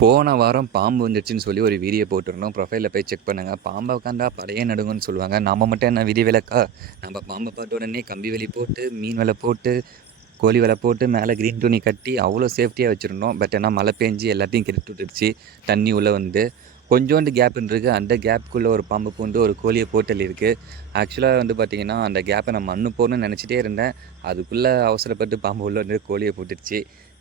போன வாரம் பாம்பு வந்துடுச்சுன்னு சொல்லி ஒரு வீடியோ போட்டிருந்தோம். ப்ரொஃபைலில் போய் செக் பண்ணுங்கள். பாம்பை உட்காந்தா படையே நடுங்கும்னு சொல்லுவாங்க. நம்ம மட்டும் என்ன விதிவிலக்கா? நம்ம பாம்பை பார்த்த உடனே கம்பி வேலி போட்டு, மீன் வலை போட்டு, கோழி வலை போட்டு, மேலே க்ரீன் துணி கட்டி அவ்வளோ சேஃப்டியாக வச்சுருந்தோம். பட் ஆனால் மழை பெஞ்சு எல்லாத்தையும் கெடுத்து விட்டுருச்சு. தண்ணி உள்ளே வந்து கொஞ்சோண்டு கேப் இருக்குது. அந்த கேப்புக்குள்ளே ஒரு பாம்பு பூண்டு ஒரு கோழியை போட்டல் இருக்குது. ஆக்சுவலாக வந்து பார்த்திங்கன்னா அந்த கேப்பை நான் மண்ணு போடணும்னு நினச்சிட்டே இருந்தேன். அதுக்குள்ளே அவசரப்பட்டு பாம்பு உள்ளே வந்து கோழியை போட்டுருச்சு.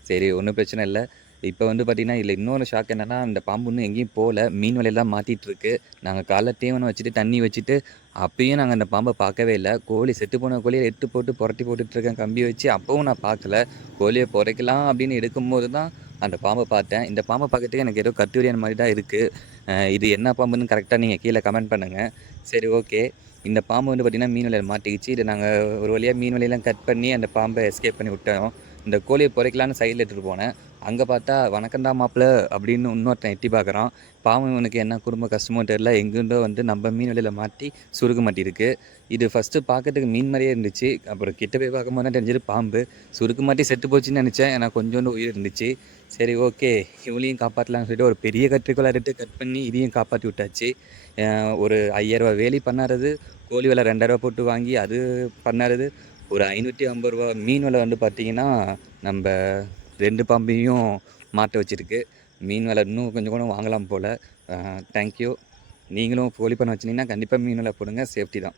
சரி, ஒன்றும் பிரச்சனை இல்லை. இப்போ வந்து பார்த்திங்கன்னா இதில் இன்னொரு ஷாக் என்னென்னா, அந்த பாம்பு இன்னும் எங்கேயும் போகல. மீன் வலையெல்லாம் மாட்டிகிட்ருக்கு. நாங்கள் காலைல தீவனம் வச்சுட்டு தண்ணி வச்சுட்டு அப்பயும் நாங்கள் அந்த பாம்பை பார்க்கவே இல்லை. கோழி செத்து போன கோழியை எட்டு போட்டு புரட்டி போட்டுட்ருக்கேன் கம்பி வச்சு. அப்போவும் நான் பார்க்கல. கோழியை புதைக்கலாம் அப்படின்னு எடுக்கும்போது தான் அந்த பாம்பை பார்த்தேன். இந்த பாம்பை பார்க்கறதுக்கு எனக்கு ஏதோ கட்டுரையான மாதிரி தான் இருக்குது. இது என்ன பாம்புன்னு கரெக்டாக நீங்கள் கீழே கமெண்ட் பண்ணுங்கள். சரி, ஓகே. இந்த பாம்பு வந்து பார்த்திங்கன்னா மீன் வலையில் மாட்டிக்கிச்சு. இதை நாங்கள் ஒரு வழியாக மீன் வலையெல்லாம் கட் பண்ணி அந்த பாம்பை எஸ்கேப் பண்ணி விட்டோம். இந்த கோழியை புதைக்கலான்னு சைடில் எடுத்துகிட்டு போனேன். அங்கே பார்த்தா வணக்கண்டா மாப்பிள்ள அப்படின்னு இன்னொருத்தன் எட்டி பார்க்குறான். பாவம் இவனுக்கு என்ன குடும்ப கஷ்டமோ தெரில. எங்கேருந்தோ வந்து நம்ம மீன் வலையில் மாட்டி சுருக்க மாட்டியிருக்கு. இது ஃபஸ்ட்டு பார்க்கறதுக்கு மீன் மாதிரியே இருந்துச்சு. அப்புறம் கிட்ட போய் பார்க்கும்போது தான் தெரிஞ்சது பாம்பு. சுருக்கு மாட்டி செத்து போச்சுன்னு நினச்சேன். ஏன்னா கொஞ்சோண்டு உயிர் இருந்துச்சு. சரி, ஓகே, இவளையும் காப்பாற்றலாம்னு சொல்லிட்டு ஒரு பெரிய கத்திரிக்கோலை எடுத்து கட் பண்ணி இதையும் காப்பாற்றி விட்டாச்சு. ஒரு 5000 வேலி பண்ணாரது, கோழி வலை 2000 போட்டு வாங்கி அது பண்ணாரது, ஒரு 550 மீன் வலை வந்து பார்த்திங்கன்னா நம்ம 2 பாம்பையும் மாட்ட வச்சுருக்கு. மீன் வலை இன்னும் கொஞ்சம் கூட வாங்கலாம் போல். தேங்க்யூ. நீங்களும் கோழி பண்ண வச்சிங்கன்னா கண்டிப்பாக மீன் வலை போடுங்க. சேஃப்டி தான்.